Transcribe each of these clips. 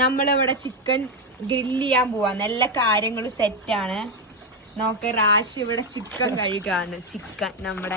നമ്മളിവിടെ chicken grill ചെയ്യാൻ പോവാന്ന്. എല്ലാ കാര്യങ്ങളും സെറ്റാണ്. നോക്ക് റാഷി ഇവിടെ ചിക്കൻ കഴുകാന്ന്. ചിക്കൻ നമ്മുടെ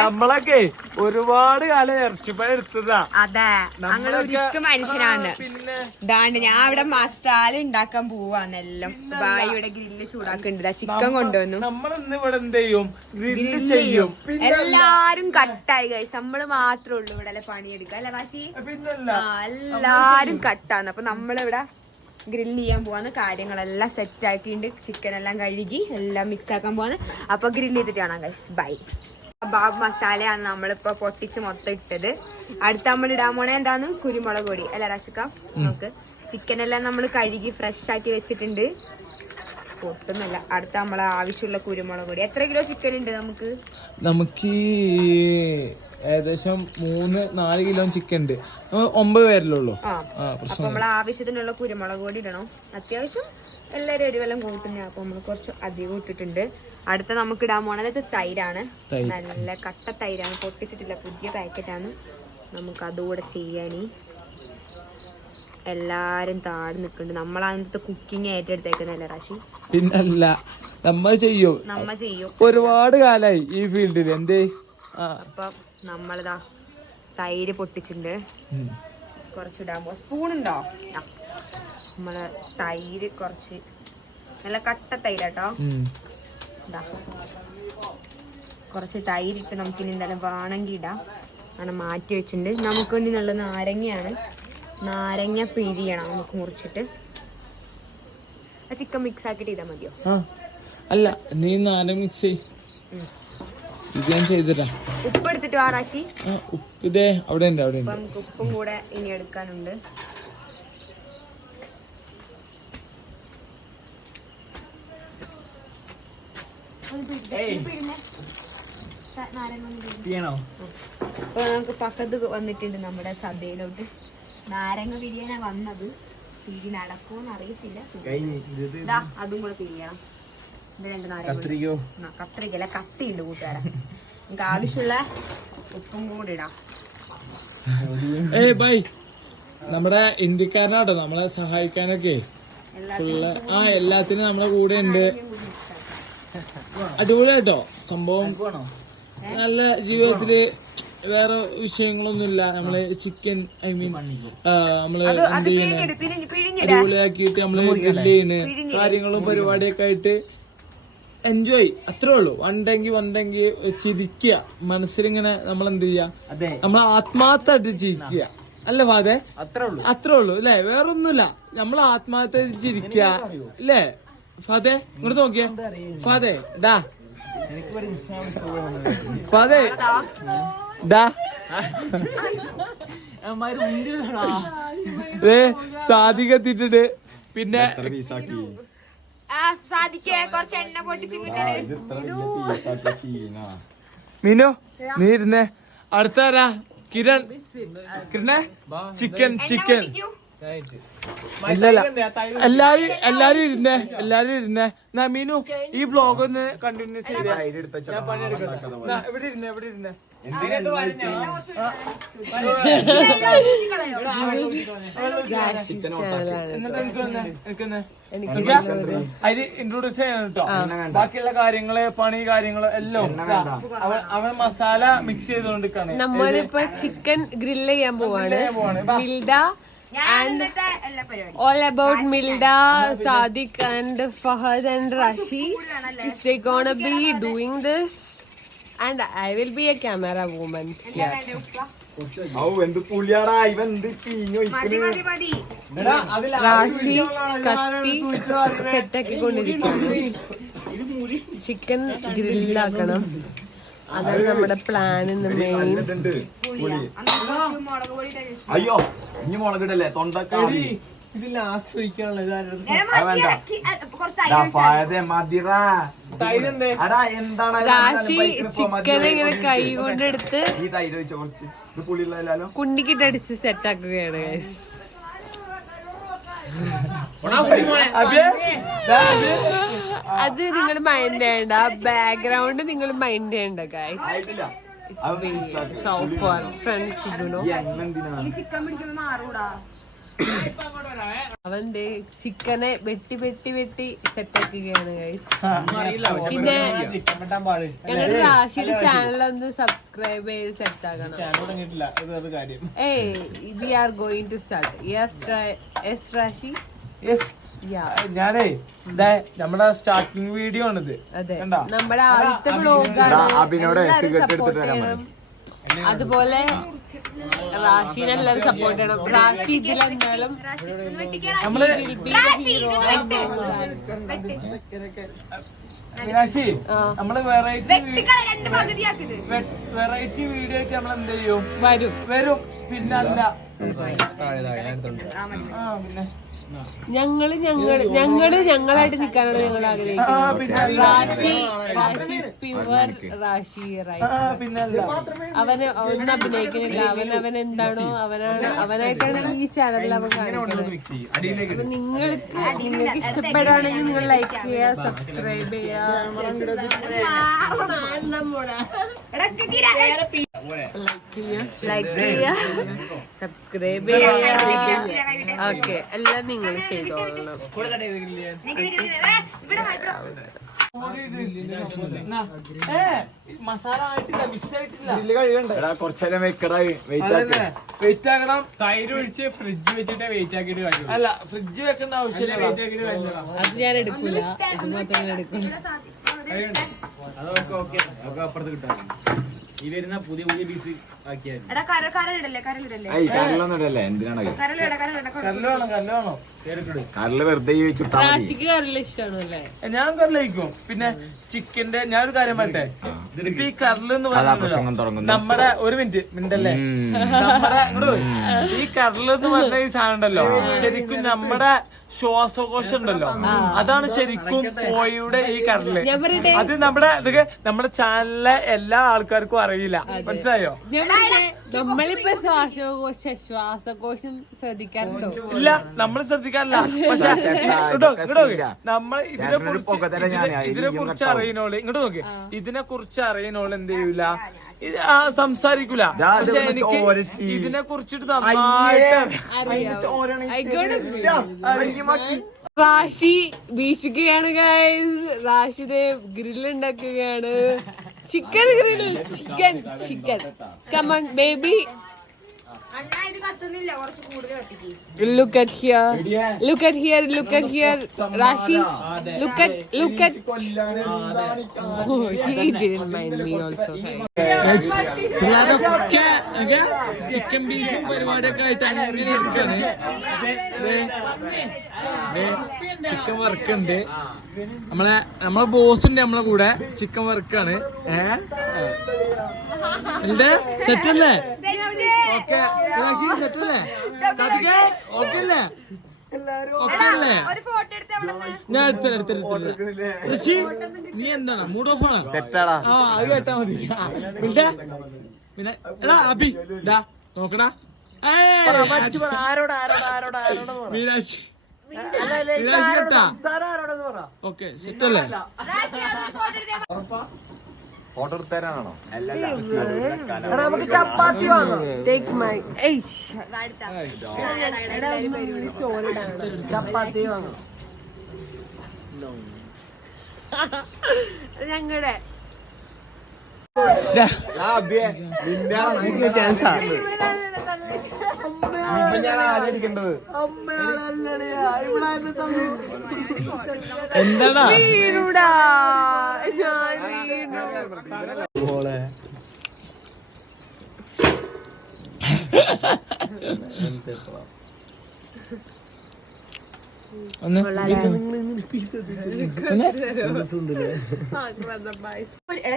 നമ്മളൊക്കെ ഒരുപാട് കാലം ഇറച്ചിപ്പഴം എടുത്തതാ. അതെ, ഞങ്ങൾ ഒരിക്കലും മനുഷ്യനാണ്. ഇതാണ്ട് ഞാൻ ഇവിടെ മസാല ഉണ്ടാക്കാൻ പോവാന്നെല്ലാം. ബായിയുടെ ഗ്രില്ല് ചൂടാക്കണ്ടതാ. ചിക്കൻ കൊണ്ടുവന്നു. നമ്മളിന്ന് ഇവിടെ എന്ത് ചെയ്യും? ഗ്രില്ല് ചെയ്യും. എല്ലാരും കട്ടായി ഗൈസ്. നമ്മള് മാത്രമേ ഉള്ളൂ ഇവിടെ പണിയെടുക്കുക അല്ലെ റാഷി? എല്ലാരും കട്ടാന്ന്. അപ്പൊ നമ്മളിവിടെ ഗ്രില്ല് ചെയ്യാൻ പോവാന്ന്. കാര്യങ്ങളെല്ലാം സെറ്റ് ആക്കിണ്ട്. ചിക്കൻ എല്ലാം കഴുകി എല്ലാം മിക്സ് ആക്കാൻ പോവാന്ന്. അപ്പൊ ഗ്രില്ല് ചെയ്തിട്ട് കാണാം ഗൈസ്. ബൈ. ബാബ് മസാലയാണ് നമ്മളിപ്പോ പൊട്ടിച്ച് മൊത്തം ഇട്ടത്. അടുത്ത നമ്മൾ ഇടാൻ പോണേ എന്താന്ന്? കുരുമുളക് പൊടി അല്ല റാഷിക്ക? നമുക്ക് ചിക്കൻ എല്ലാം നമ്മൾ കഴുകി ഫ്രഷ് ആക്കി വെച്ചിട്ടുണ്ട്. പൊട്ടുന്നില്ല. അടുത്ത നമ്മളെ ആവശ്യമുള്ള കുരുമുളക് പൊടി. എത്ര കിലോ ചിക്കൻ ഉണ്ട് നമുക്ക്? നമുക്ക് ഏകദേശം 3-4 കിലോ ചിക്കൻ ഉണ്ട്. 9 പേരിലുള്ളൂ. അപ്പൊ നമ്മളെ ആവശ്യത്തിനുള്ള കുരുമുളക് പൊടി ഇടണം. അത്യാവശ്യം എല്ലാരും എരിവെല്ലാം കൂട്ടുന്ന. അപ്പൊ നമ്മൾ കുറച്ച് അധികം ഇട്ടിട്ടുണ്ട്. അടുത്ത നമുക്ക് ഇടാൻ പോണത് തൈരാണ്. നല്ല കട്ട തൈരാണ്, പൊട്ടിച്ചിട്ടില്ല, പുതിയ പാക്കറ്റാണ്. നമുക്ക് അതുകൂടെ ചെയ്യാനി. എല്ലാരും താഴെ നിൽക്കുന്നുണ്ട്. നമ്മളതിനകത്ത് കുക്കിംഗ് ഏറ്റെടുത്തേക്കുന്നല്ലേ റാഷി? പിന്നല്ല, നമ്മ ചെയ്യും. ഒരുപാട് കാലായി ഈ ഫീൽഡിൽ. എന്തേ? അപ്പൊ നമ്മളിതാ തൈര് പൊട്ടിച്ചിട്ടുണ്ട്. കുറച്ചിടാൻ പോ. സ്പൂണുണ്ടോ? നമ്മള് തൈര് കുറച്ച് നല്ല കട്ട തൈരാട്ടോ. കുറച്ച് തൈരിട്ട് നമുക്കിനി എന്തായാലും വേണമെങ്കിൽ ഇടാം. അങ്ങനെ മാറ്റി വെച്ചിട്ടുണ്ട്. നമുക്ക് വേണ്ടി നല്ല നാരങ്ങയാണ്. നാരങ്ങ പിഴിയണം നമുക്ക് മുറിച്ചിട്ട്. ചിക്കൻ മിക്സ് ആക്കിട്ട് ഇടാൻ മതിയോ? അല്ല, നീ നാരങ്ങ മിക്സ് ചെയ്. ഇത് ഞാൻ ചെയ്തിട്ടാ. ഉപ്പ് എടുത്തിട്ട് വാ റാഷി. ഇതേ അവിടെ ഉണ്ട്. നമുക്ക് ഉപ്പും കൂടെ ഇനി എടുക്കാനുണ്ട്. അപ്പൊ നമുക്ക് പക്കത്ത് വന്നിട്ടുണ്ട് നമ്മുടെ സദ്യയിലോട്ട്. നാരങ്ങ പിരിയാനാ വന്നത്. പിരി നടക്കുമെന്ന് അറിയത്തില്ല. അതും കൂടെ പിരിയണം. ഇത് 2 നാരങ്ങ. കത്രികല്ല, കത്തിയുണ്ട് കൂട്ടുകാരാ. നമുക്ക് ആവശ്യമുള്ള ഉപ്പും കൂടി ഇടാം. ബൈ, നമ്മുടെ ഇന്ത്യക്കാരനാട്ടോ നമ്മളെ സഹായിക്കാനൊക്കെ. എല്ലാത്തിനും നമ്മളെ കൂടെ ഉണ്ട്. അടിപൊളിയായിട്ടോ സംഭവം. നല്ല ജീവിതത്തില് വേറെ വിഷയങ്ങളൊന്നുമില്ല. നമ്മള് ചിക്കൻ നമ്മള് എന്ത് ചെയ്യണേ, അടിപൊളിയാക്കിയിട്ട് നമ്മള് ഗ്രില്ല് ചെയ്യണ്. കാര്യങ്ങളും പരിപാടിയൊക്കെ ആയിട്ട് എൻജോയ്. അത്രേ ഉള്ളൂ. വണ്ടെങ്കിൽ ചിരിക്കുക. മനസ്സിലിങ്ങനെ നമ്മളെന്ത് ചെയ്യാ, നമ്മളെ ആത്മാർത്ഥമായിട്ട് ചിരിക്കുക. അല്ലേ ഫാദേ? അത്രേ ഉള്ളൂ അല്ലേ? വേറൊന്നുമില്ല. നമ്മൾ ആത്മാർത്ഥമായിട്ട് ചിരിക്കുക അല്ലേ ഫാദേ? ഇങ്ങോട്ട് നോക്കിയേ ഫാദേ. ഡാ ഫാദേ, ഡാ സാധികത്തിട്ടുണ്ട്. പിന്നെ മീനു നീ ഇരുന്നേ. അടുത്താരാ? കിരണേ ചിക്കൻ. ഇല്ലല്ല, എല്ലാരും ഇരുന്നേ. എന്നാ മീനു ഈ ബ്ലോഗ് ഒന്ന് കണ്ടിന്യൂ ചെയ്തേ. ഞാൻ പണിയെടുക്കട്ടെ. ഇവിടെ ഇരുന്നേ. അതില് ഇൻട്രോഡ്യൂസ് ചെയ്യണം കേട്ടോ. ബാക്കിയുള്ള കാര്യങ്ങള്, കാര്യങ്ങള് എല്ലാം അവൻ മസാല മിക്സ് ചെയ്തോണ്ടിരിക്കാണ്. നമ്മളിപ്പോ ചിക്കൻ ഗ്രില്ല് ചെയ്യാൻ പോവാണ്. മിൽഡ and all about Milda, Sadiq and Fahad and Rashi. They gonna be doing this and I will be a camera woman here. Rashi കത്തി സെറ്റാക്കിക്കൊണ്ടിരിക്കുന്നു. ചിക്കൻ ഗ്രില്ലാക്കണം. അതാണ് നമ്മുടെ പ്ലാൻ. മെയിൻ അയ്യോ ഇനി മുളകിടല്ലേ തൊണ്ടക്കാരി. ഇത് ലാസ്റ്റ് ഒഴിക്കാനുള്ള റാഷി ചിക്കൻ ഇങ്ങനെ കൈ കൊണ്ടെടുത്ത് ഈ തൈര് ഒഴിച്ച കുറച്ച് ഇത് പുളിയുള്ളല്ലോ കുണ്ടിക്കിട്ടടിച്ച് സെറ്റാക്കുകയാണ്. അത് നിങ്ങൾ മൈൻഡ് ചെയ്യണ്ട. ബാക്ക്ഗ്രൗണ്ട് നിങ്ങൾ മൈൻഡ് ചെയ്യണ്ട ഗൈസ്. Super friends. ചിക്കൻ പിടിക്കുമ്പോ മാറൂടാ. അവന്റെ ചിക്കനെ വെട്ടി വെട്ടി വെട്ടി സെറ്റാക്കുകയാണ് guys. പിന്നെ ഞങ്ങളുടെ റാഷിയുടെ ചാനലൊന്ന് സബ്സ്ക്രൈബ് ചെയ്ത് സെറ്റ് ആക്കണം. We are going to start. Yes Rashi. ഞാനേ നമ്മുടെ സ്റ്റാർട്ടിങ് വീഡിയോ ആണിത്. അതെ, നമ്മുടെ ആദ്യത്തെ ബ്ലോഗാണ്. അതുപോലെ റാഷിനെ എല്ലാവരും സപ്പോർട്ട് ചെയ്യണം. റാഷി ഇതിലെന്തായാലും മീനാക്ഷി നമ്മള് വെറൈറ്റി വീഡിയോ ആയിട്ട് നമ്മൾ എന്ത് ചെയ്യും? വരും. പിന്നെ അല്ല പിന്നെ ഞങ്ങളായിട്ട് നിൽക്കാനാണ് ഞങ്ങൾ ആഗ്രഹിക്കുന്നത്. അവന് ഒന്ന് അഭിനയിക്കുന്നില്ല. അവൻ എന്താണോ അവനായിട്ടാണ് ഈ ചാനലിൽ അവൻ കാണിക്കുന്നത്. അപ്പൊ നിങ്ങൾക്ക് ഇഷ്ടപ്പെടുകയാണെങ്കിൽ നിങ്ങൾ ലൈക്ക് ചെയ്യുക, സബ്സ്ക്രൈബ് ചെയ്യുക, സബ്സ്ക്രൈബ് ചെയ്യുക. ഓക്കെ, എല്ലാം നിങ്ങൾ ചെയ്തോളണം. മസാല ആയിട്ടില്ല, മിക്സ് ആയിട്ടില്ല. കുറച്ചേരം വെയിറ്റ് ആക്കണം. തൈര് ഒഴിച്ച് ഫ്രിഡ്ജ് വെച്ചിട്ട് വെയിറ്റ് ആക്കിയിട്ട് കാര്യം. അല്ല, ഫ്രിഡ്ജ് വെക്കേണ്ട ആവശ്യമില്ല. അത് ഞാൻ എടുക്കൂല, ഇത് മാത്രം ഞാൻ എടുക്കൂല. അതൊക്കെ ഓക്കെ, അതൊക്കെ അപ്പുറത്ത് കിട്ടാൻ ഈ വരുന്ന പുതിയ പുതിയ പീസ് ആക്കിയാൽ കരല് വെറുതെ റാഷിക്ക് കറിയില്ല ഇഷ്ടമാണല്ലേ? ഞാൻ കറിലയിക്കും. പിന്നെ ചിക്കന്റെ ഞാനൊരു കാര്യം പറയട്ടെ. ഇപ്പൊ ഈ കരല് എന്ന് പറയുന്നത് നമ്മുടെ ഒരു മിനിറ്റല്ലേ, നമ്മുടെ ഈ കരല് എന്ന് പറഞ്ഞ ഈ സാധനം ഉണ്ടല്ലോ, ശരിക്കും നമ്മുടെ ശ്വാസകോശം ഉണ്ടല്ലോ, അതാണ് ശരിക്കും കോഴിയുടെ ഈ കരല്. അത് നമ്മുടെ ചാനലിലെ എല്ലാ ആൾക്കാർക്കും അറിയില്ല, മനസ്സിലായോ? നമ്മളിപ്പോ ശ്വാസകോശം ശ്രദ്ധിക്കാറുണ്ടോ? ഇല്ല, നമ്മൾ ശ്രദ്ധിക്കാറില്ല. പക്ഷെ നമ്മൾ ഇതിനെ കുറിച്ച് അറിയുന്നോള് ഇങ്ങോട്ട് നോക്കി, ഇതിനെ കുറിച്ച് അറിയുന്നോള് എന്ത് ചെയ്യൂല, സംസാരിക്കൂല. പക്ഷെ എനിക്ക് ഇതിനെ കുറിച്ചിട്ട് റാഷി വീശുകയാണ് ഗൈസ്. റാഷിയുടെ ഗ്രില്ല് ഉണ്ടാക്കുകയാണ്. Chicken grill, chicken. Come on baby. Look at here. Rashi, look at. Oh, he didn't mind me also. Chicken ബീഫും പരിപാടിയൊക്കെ ആയിട്ട് അങ്ങനെ എടുക്കാണ്. ചിക്കൻ വർക്കുണ്ട്. നമ്മളെ ബോസ് ഉണ്ട് നമ്മളെ കൂടെ. ചിക്കൻ വർക്കാണ്. സെറ്റല്ലേ? ഓക്കെ, സെറ്റല്ലേ? ഓക്കെ അല്ലേ? ഓക്കെ അല്ലേ? ഞാൻ എടുത്തില്ല. ഋഷി, നീ എന്താണ് മൂഡ് ഓഫ് ആണ്? ആ, അത് കേട്ടാ മതി. പിന്നെ എടാ അബി നോക്കടാ. മീനാക്ഷി ഓക്കെ, സെറ്റല്ലേ? ഫോട്ടോ എടുത്തരാനാണോ? നമുക്ക് ചപ്പാത്തി വാങ്ങാം. ചപ്പാത്തി വാങ്ങാം. ഞങ്ങളുടെ എന്താടാ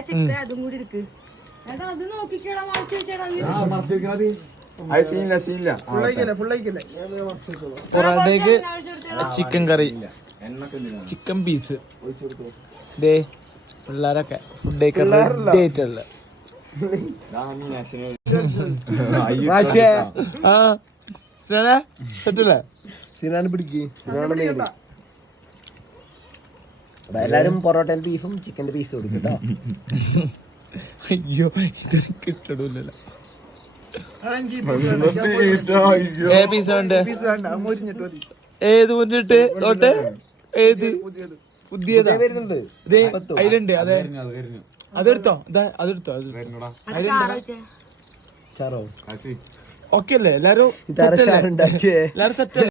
ചിക്കൻ അതും കൂടി എടുക്ക്. അത് നോക്കിക്കോളാ, പൊറാട്ടയ്ക്ക് ചിക്കൻ കറി, ചിക്കൻ പീസ്. ഡേ പിള്ളേരൊക്കെ ഫുഡ് കഴിക്കാറുള്ള സെറ്റല്ലേ? സിനാന് പിടിക്ക്. എല്ലാരും പൊറോട്ടയിൽ ബീഫും ചിക്കന്റെ പീസും കൊടുക്കട്ടോ. അയ്യോ, ഇതൊരു കിട്ടണില്ലല്ലോ. പീസ് ഉണ്ട് ഏത് മുന്നിട്ട് തൊട്ട് ഏത് പുതിയതാ വരുന്നുണ്ട് ദേ, അതിലുണ്ട് അതെ അതെടുത്തോ അതെടുത്തോ ചാറോ ഓക്കെ അല്ലേ എല്ലാരും ഇതാരാ ചാറുണ്ടാക്കിയേ എല്ലാരും സെറ്റ്